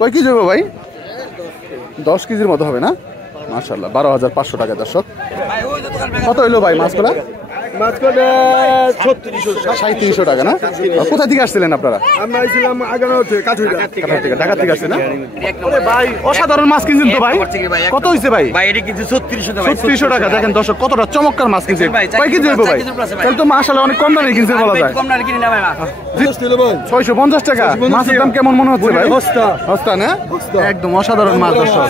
কয় কেজি হবে ভাই? 10 কেজির মতো হবে না? মাশাআল্লাহ 12,500 টাকা দর্শক। কত হইলো ভাই মাছগুলা? 3700 টাকা না? কোথা থেকে আসছিলেন আপনারা? ঢাকা থেকে আসছেন না? ভাই অসাধারণ মাছ কিনছেন তো ভাই। কত হয়েছে ভাই? 3600 টাকা। দেখেন দর্শক কতটা চমৎকার মাছ কিনছেন। কয় কেজি হইব ভাই? তাহলে তো মাশাআল্লাহ অনেক কম দামে কিনছেন বলা যায়। 650 টাকা। মাছের দাম কেমন মনে হচ্ছে ভাই? সস্তা না? একদম অসাধারণ মাছ দর্শক।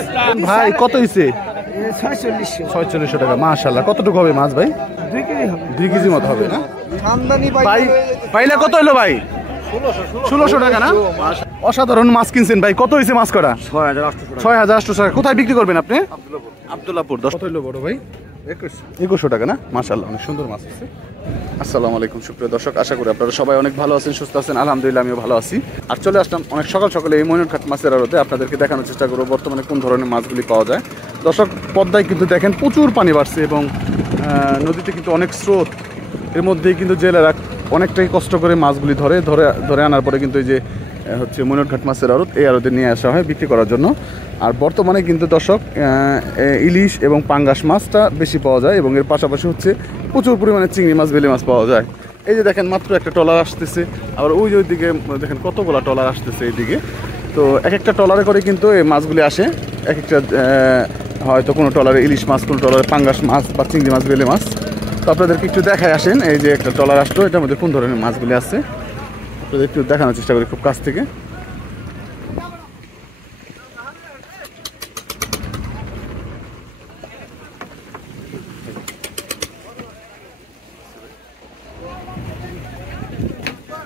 ভাই কত হয়েছে? 4600 টাকা। মাশাআল্লাহ কতটুকু হবে মাছ ভাই? 2 কেজি মতো হবে না? ভাই পাইলে কত হলো ভাই? 1600 টাকা না? অসাধারণ মাছ কিনছেন ভাই। কত হয়েছে মাছ করা? 6800 টাকা। কোথায় বিক্রি করবেন আপনি? আব্দুল্লাহপুর। 10 কত হলো বড় ভাই? 2100 টাকা না? মাশাআল্লাহ অনেক সুন্দর মাছ আছে। আসসালামু আলাইকুম সুপ্রিয় দর্শক, আশা করি আপনারা সবাই অনেক ভালো আছেন, সুস্থ আছেন। আলহামদুলিল্লাহ আমিও ভালো আছি। আর চলে আসলাম অনেক সকাল সকালে এই মইনুরঘাট মাছের আড়তে। আপনাদেরকে দেখানোর চেষ্টা করবো বর্তমানে কোন ধরনের মাছগুলি পাওয়া যায়। দর্শক পদ্মায় কিন্তু দেখেন প্রচুর পানি বাড়ছে এবং নদীতে কিন্তু অনেক স্রোত। এর মধ্যেই কিন্তু জেলেরা অনেকটাই কষ্ট করে মাছগুলি ধরে আনার পরে কিন্তু এই যে হচ্ছে মইনুরঘাট মাছের আড়ত, এই আড়তে নিয়ে আসা হয় বিক্রি করার জন্য। আর বর্তমানে কিন্তু দর্শক ইলিশ এবং পাঙ্গাস মাছটা বেশি পাওয়া যায় এবং এর পাশাপাশি হচ্ছে প্রচুর পরিমাণে চিংড়ি মাছ, বেলে মাছ পাওয়া যায়। এই যে দেখেন মাত্র একটা ট্রলার আসতেছে, আবার ওই দিকে দেখেন কতগুলো ট্রলার আসতেছে এইদিকে। তো এক একটা ট্রলারে করে কিন্তু এই মাছগুলি আসে। এক একটা হয়তো কোনো ট্রলারে ইলিশ মাছ, কোনো ট্রলারে পাঙ্গাস মাছ বা চিংড়ি মাছ, বেলে মাছ। তো আপনাদেরকে একটু দেখায় আসেন। এই যে একটা ট্রলার আসলো, এটার মধ্যে কোন ধরনের মাছগুলি আছে আপনাদের একটু দেখানোর চেষ্টা করি খুব কাছ থেকে।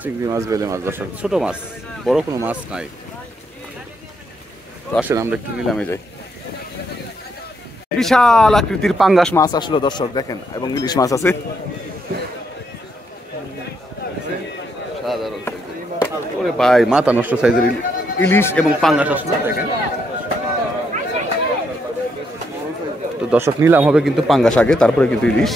চিংড়ি মাছ, বেলে মাছ দর্শক, ছোট মাছ, বড় কোনো মাছ নাই। তো আসেন আমরা একটু নিলামে যাই। বিশাল আকৃতির পাঙ্গাস মাছ আসলো দর্শক দেখেন, এবং ইলিশ মাছ আছে। ওরে ভাই মাথা নষ্ট সাইজের ইলিশ এবং পাঙ্গাস আসলো দেখেন। তো দর্শক নিলাম হবে কিন্তু পাঙ্গাস আগে, তারপরে কিন্তু ইলিশ।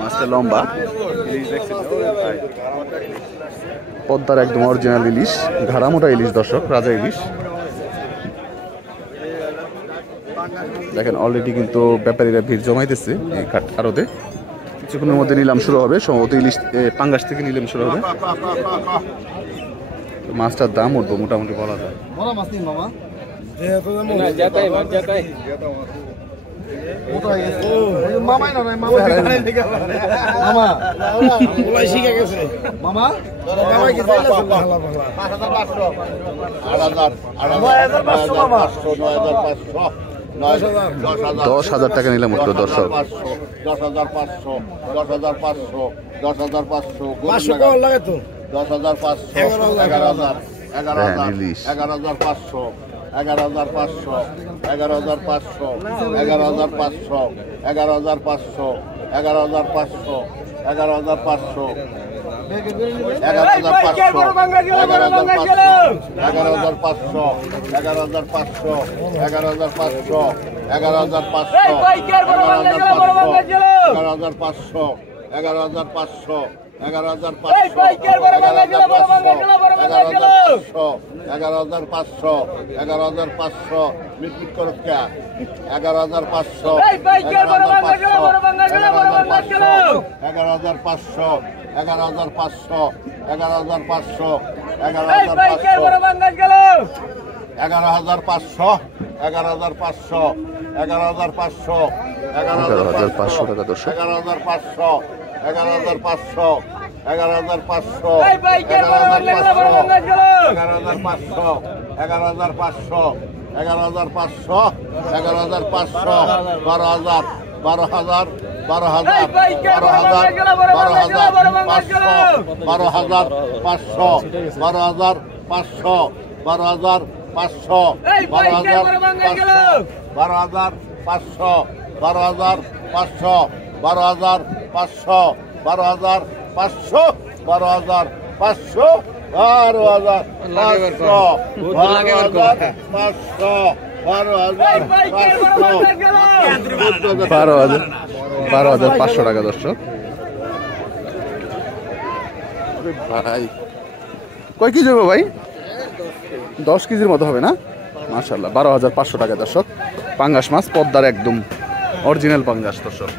মাছটা লম্বা, পদ্মার একদম অরিজিনাল ইলিশ, ঘাড়া মোটা ইলিশ দর্শক, রাজা ইলিশ। দেখেন অলরেডি কিন্তু ব্যাপারীরা ভিড় জমাইতেছে এই ঘাট আড়তে। কিছুক্ষণের মধ্যে নিলাম শুরু হবে, সম্ভবত ইলিশ পাঙ্গাস থেকে নিলাম শুরু হবে। মাছটার দাম উঠবো মোটামুটি বলা যায়। দশ হাজার টাকা নিলাম উঠলো দর্শক। 10,500, 10,500, 10,500, 10,500, 11,000, 11,500, 11,500, 11,500, 11,500, 11,500, 11,500, 11,500, 11,500 মিটমিট করো কে 11,500 11,500 11,500 11,500 11,500 11,500 11,500 11,500 11,500 টাকা দর্শক। 11,500 11,500 11,500 11,500 11,500 11,500 12,000 12,000 12,000 12,000 12,000 500 12,000 500 12,000 500 12,000 500 12,000 500 12,000 500 12,000 500 12,000 500 12,000 500 12,000 500 12,500 টাকা দর্শক। ভাই কয় কেজি হবে ভাই? 10 কেজির মতো হবে না? মাশাআল্লাহ, 12,500 টাকা দর্শক। পাঙ্গাস মাছ, পদ্মার একদম অরিজিনাল পাঙ্গাস দর্শক।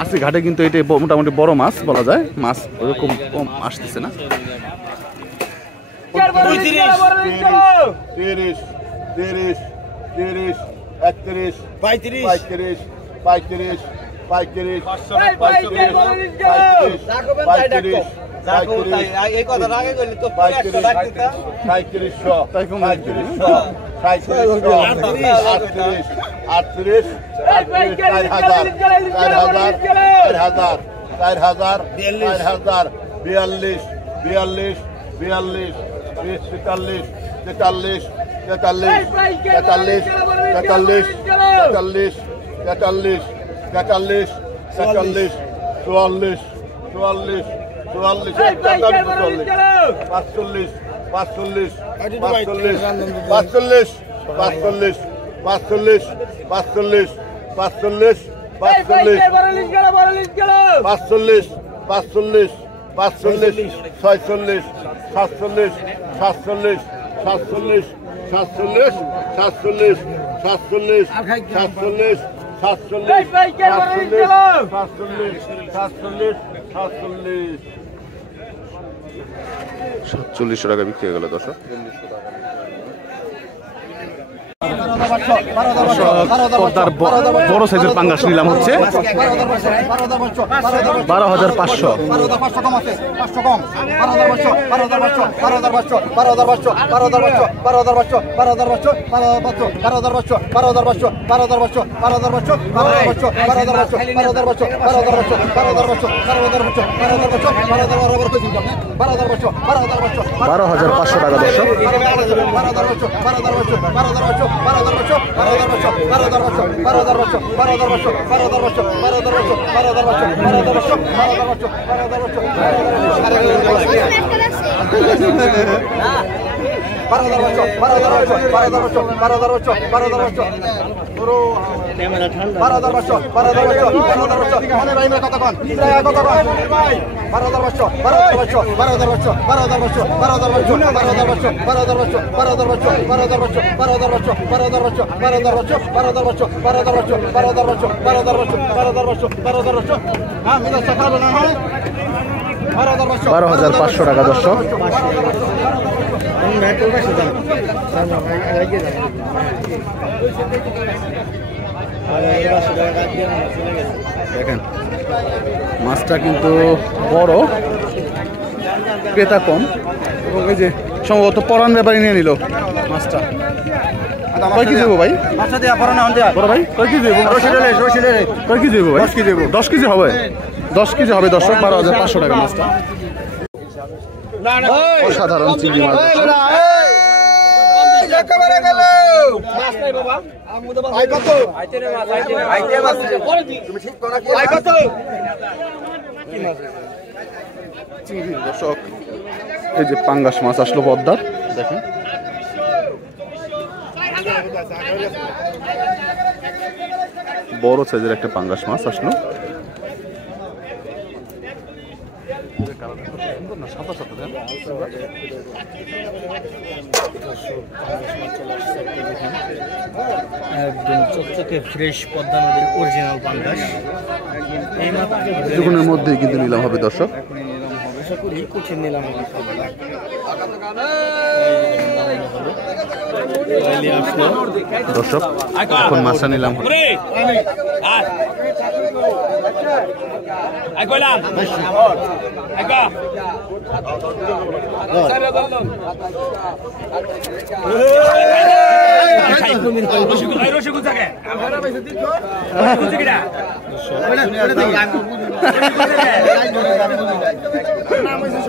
আজকে ঘাটে কিন্তু এটা মোটামুটি বড় মাছ বলা যায়, মাছ ওরকম কম আসতেছে না। 30, 31, 32, 33, 35, 4700 টাকা বিক্রি হয়ে গেল দর্শক। বড় সাইজের পাঙ্গাস নিলাম হচ্ছে 12,500। $12,500 টাকা দর্শক। দেখেন মাছটা কিন্তু বড়, ক্রেতা কম, এবং এই যে সম্ভবত পরান ব্যাপারী নিয়ে নিল মাছটা। কয় কেজি দেবো ভাই? বড় ভাই কয় কেজি দেবো? কয় কেজি দেবো ভাই? 10 কেজি হবে। 10 কেজি হবে দর্শক। 12,500 টাকা মাছটা। অসাধারণ চিংড়ি মাছ। দর্শক এই যে পাঙ্গাস মাছ আসলো পদ্মার, দেখেন বড় সাইজের একটা পাঙ্গাস মাছ আসলো। একদম চকচকে ফ্রেশ পদ্মা নদীর অরিজিনাল পাঙ্গাস। কিছুক্ষণের মধ্যেই কিন্তু নিলাম হবে দর্শক। দর্শক এখন মাছটা নিলাম হবে।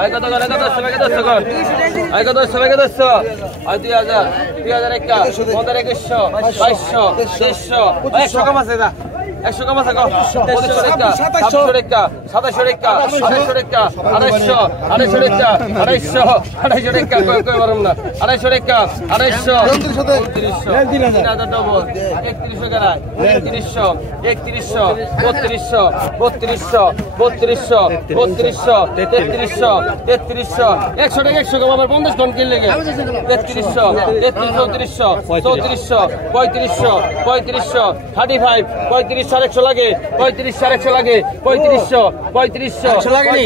আয় কত করে কত সবাইকে 200 কর আয় কত সবাইকে 200 আয় 2000 2000 একটা 15 2100 2200 2300 100 কম আছে দা 100 কম আছে গো 2300 টাকা 2700 টাকা 2700 টাকা 2800 টাকা 250 250 টাকা 250 টাকা কই বরম না 250 টাকা 250 3000 ডবল 3100 টাকা 3100 3100 3200 3200 3200 3200 3300 3300 100 টাকা 100 কম আবার 50 টন কিনলে গে 3300 3300 3400 3500 3500 35 35 100 লাগে 35 100 লাগে 3500 3500 লাগেনি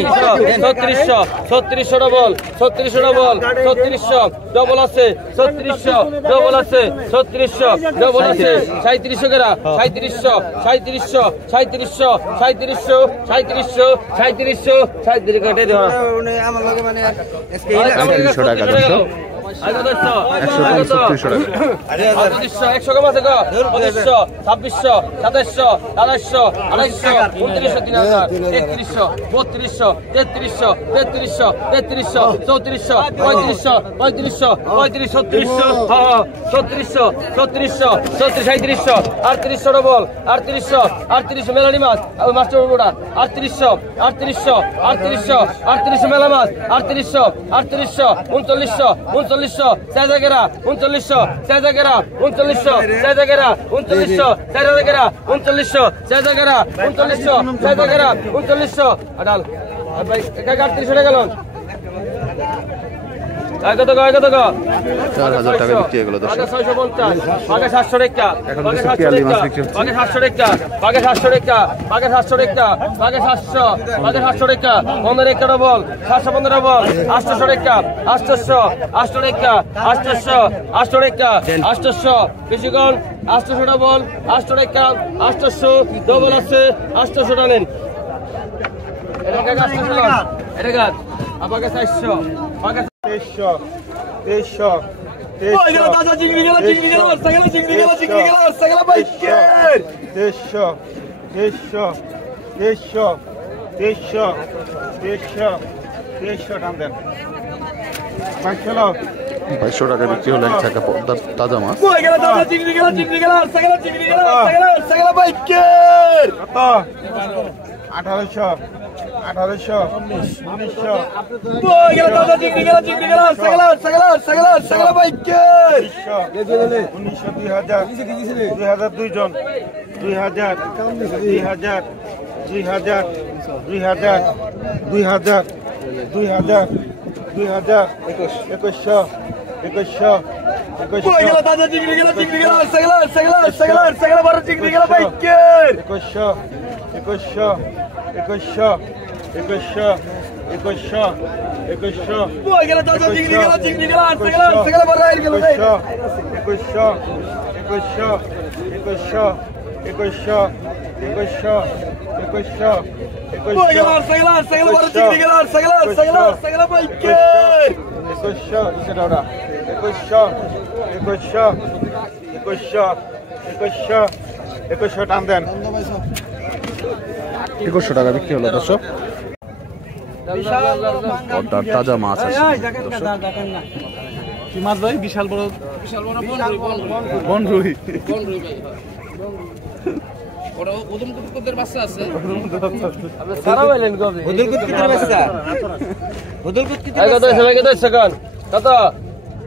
3600 3600 ডবল 3600 ডবল 3600 ডবল আছে 3600 ডবল আছে 3600 ডবল আছে 3700 গরা 3700 3700 3700 3700 3700 3700 37 কাটে দাও আমার লাগে মানে আজকে 3700 টাকা দর্শক 100 কম আছে গো 2500 2600 2700 2800 2800 2900 3000 3100 3200 3300 3300 3300 3400 3500 3500 3500 হ্যাঁ 3600 3600 3700 3800 ডবল 3800 মেলানি মাছ ওই মাস্টার বড়া 3800 মেলা মাছ 3800 3900 সাইজাগেরা 3900 সাইজাগেরা 3900 সাইজাগেরা 3900 সাইজাগেরা 3900 সাইজাগেরা 3900 সাইজাগেরা 3900 আডাল ভাই এটা 3800 টাকা গেল কত 4000 টাকা বিক্রি হলো দর্শক 650 পাকে 700 টাকা এখন পাকে 200 700 পিয়ালি মাছ টাকা বিক্রি হচ্ছে। পাকে 700 টাকা পাকে 700 টাকা পাকে 700 টাকা পাকে 700 পাকে 700 টাকা 15 টাকা ডবল 715 ডবল 800 টাকা 800 800 টাকা 800 800 টাকা 800 বেশিক্ষণ 800 ডবল 800 টাকা 800 ডবল আছে 800 টানেন এটা 800 টাকা এটা গাছ আপনাকে 400 পাকে 2200 টাকা বিক্রি হলো এক চাকা পদ্মার তাজা মাছ আঠারোশো 1900 2002 জন 2000 2000 2000 2000 2000 2000 2000 2100 টান দেন 2100 টাকা বিক্রি হলো দর্শক পদ্মার তাজা মাছ আছে কি মাছ ভাই বিশাল বড় বনরুই ওরা ওদম কুকুরদের বাচ্চা আছে আপনি সারা বলেন কবে ওদল কুকুরদের বাচ্চা ওদল কুকুরদের বাচ্চা সবাইকে 10 সেকেন্ড কত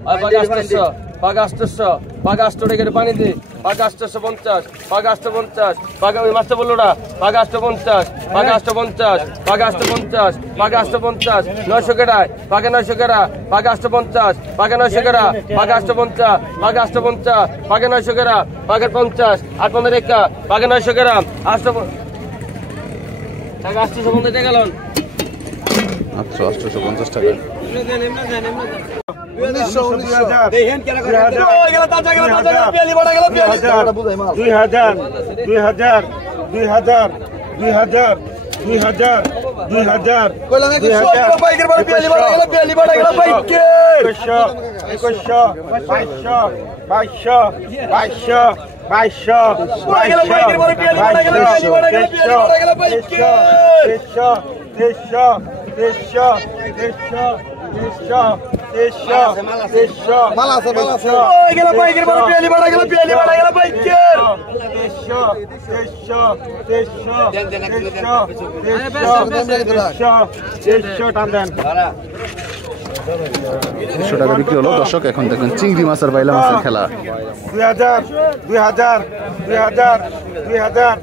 আর 800 পাগা 800 পাগা 800 টাকার পানি দে পাগা 850 পাগা 850 পাগা ওই মাছটা বললো না পাগা 850 পাগা 850 পাগা 850 পাগা 850 900 টাকা পাগা 900 টাকা পাগা 850 পাগা 900 টাকা পাগা 850 পাগা 850 পাগা 900 টাকা পাগা 50 815 টাকা পাগা 900 টাকা 800 টাকা 850 টাকা গেল মাত্র 850 টাকা 2100 টাকা বিক্রি হলো দর্শক। এখন দেখেন চিংড়ি মাছ আর বাইলা মাছের খেলা। 2000 2000 2000 2000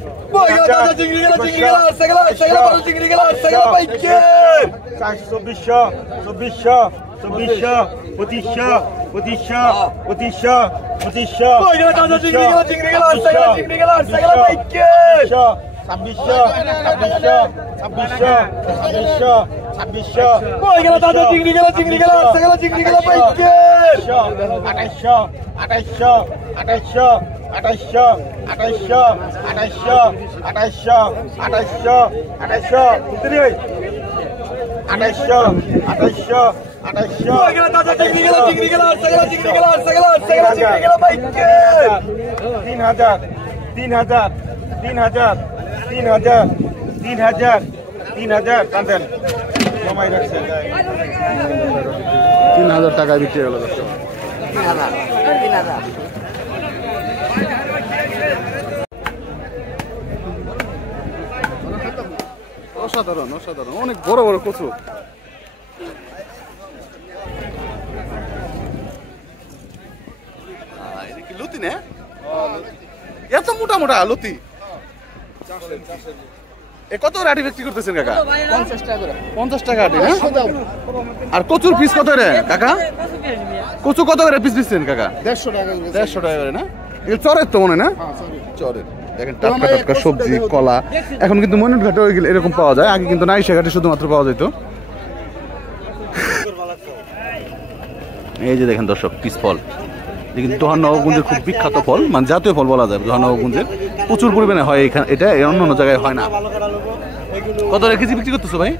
টাকা বিক্রি হলো দর্শক। অসাধারণ অসাধারণ, অনেক বড় বড় কচু। লতি না, এত মোটা মোটা লতি। কত করে আটি বিক্রি করতেছেন কাকা? 50 টাকা আটি। আর কচুর পিস কত রে কাকা? কচু কত করে পিস দিচ্ছেন কাকা? 150 টাকা। 150 টাকা করে না? এগুলো চরের তো মনে হয় না? চরের। দেখেন টাটকা টাটকা সবজি, কলা। এখন কিন্তু ময়ূর ঘাটে এরকম পাওয়া যায়, আগে কিন্তু নাইশা ঘাটে শুধুমাত্র পাওয়া যেত। এই যে দেখেন দর্শক পিস ফল, কিন্তু দোহানগঞ্জের খুব বিখ্যাত ফল, মানে জাতীয় ফল বলা যায়। দোহানগঞ্জের প্রচুর পরিমাণে হয় এখানে, এটা অন্য অন্য জায়গায় হয় না। কত কেজি বিক্রি করতেছো ভাই?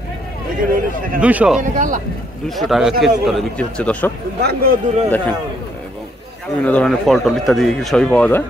200 টাকা কেজি দরে বিক্রি হচ্ছে দর্শক। দেখেন এবং বিভিন্ন ধরনের ফল টল ইত্যাদি সবই পাওয়া যায়।